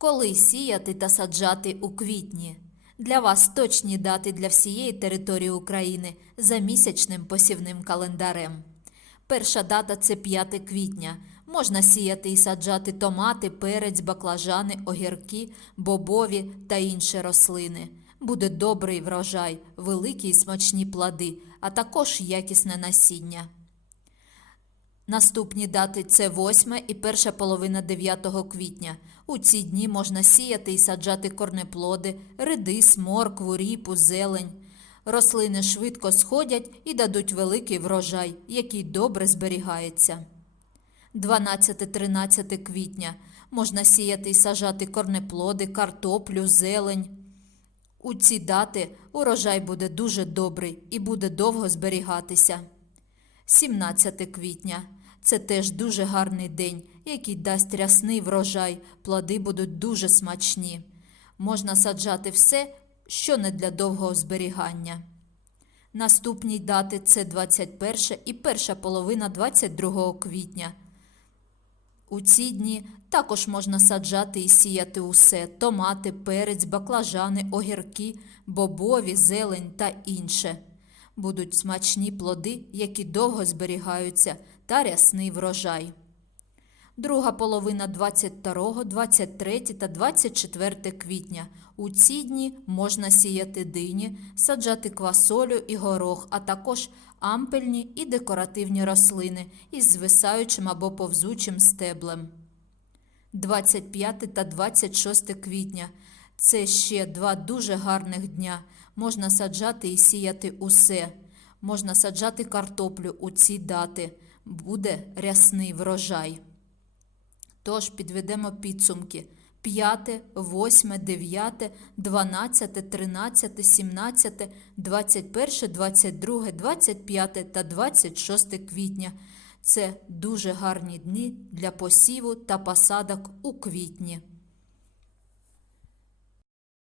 Коли сіяти та саджати у квітні? Для вас точні дати для всієї території України за місячним посівним календарем. Перша дата це 5 квітня. Можна сіяти і саджати томати, перець, баклажани, огірки, бобові та інші рослини. Буде добрий врожай, великі і смачні плоди, а також якісне насіння. Наступні дати це 8 і перша половина 9 квітня. У ці дні можна сіяти і саджати корнеплоди, редис, моркву, ріпу, зелень. Рослини швидко сходять і дадуть великий врожай, який добре зберігається. 12-13 квітня можна сіяти і саджати корнеплоди, картоплю, зелень. У ці дати урожай буде дуже добрий і буде довго зберігатися. 17 квітня це теж дуже гарний день, який дасть рясний врожай, плоди будуть дуже смачні. Можна саджати все, що не для довгого зберігання. Наступні дати це 21 і перша половина 22 квітня. У ці дні також можна саджати і сіяти усе: томати, перець, баклажани, огірки, бобові, зелень та інше. Будуть смачні плоди, які довго зберігаються, та рясний врожай. Друга половина 22, 23 та 24 квітня. У ці дні можна сіяти дині, саджати квасолю і горох, а також ампельні і декоративні рослини із звисаючим або повзучим стеблем. 25 та 26 квітня. Це ще два дуже гарних дня. Можна саджати і сіяти усе. Можна саджати картоплю у ці дати. Буде рясний врожай. Тож підведемо підсумки. 5, 8, 9, 12, 13, 17, 21, 22, 25 та 26 квітня. Це дуже гарні дні для посіву та посадок у квітні.